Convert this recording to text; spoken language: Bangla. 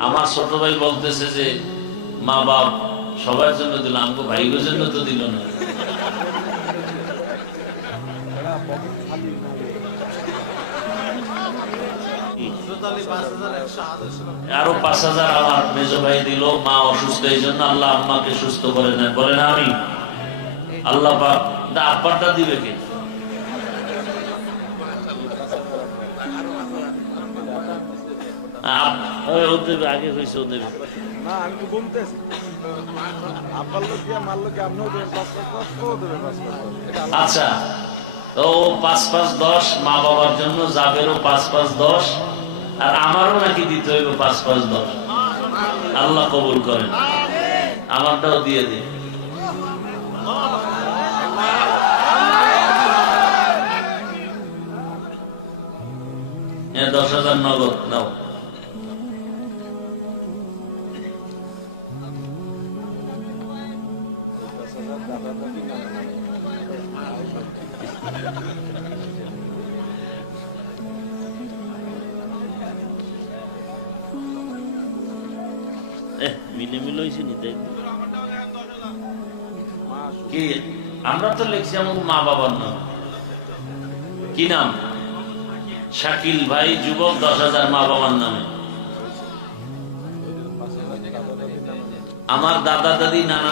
আমার ছোট ভাই বলতেছে যে, মা বাপ, সবার জন্য দিল আমাকে ভাইগোর জন্য তো দিল না। আরও পাঁচ হাজার আমার মেজো ভাই দিল, মা অসুস্থ, এই জন্য আল্লাহ আম্মাকে সুস্থ করে নেয় বলে না আমি আল্লাহ আব্বারটা দিবে কে আপ- ওই ও দেবে আগে হয়েছে ও দেবে না আমি তো বলতেছি আব্বার লোক দিয়ে মার লোক আপনিও দেবেন পাঁচ পাঁচ পাঁচ ও দেবে পাঁচ পাঁচ পাঁচ। এটা আল্লাহ। আচ্ছা ও পাঁচ পাঁচ দশ মা বাবার জন্য যাবেরও পাঁচ পাঁচ দশ আর আমারও নাকি দিতে হইব পাঁচ পাঁচ দশ। আল্লাহ কবুল করেন। আমারটাও দিয়ে দিন। দশ হাজার নগদ নাও। মিলে কি? আমরা তো লিখছি আমার মা বাবার নাম। কি নাম? শাকিল ভাই, যুবক, দশ হাজার মা বাবার নামে। আমার দাদা দাদি নানা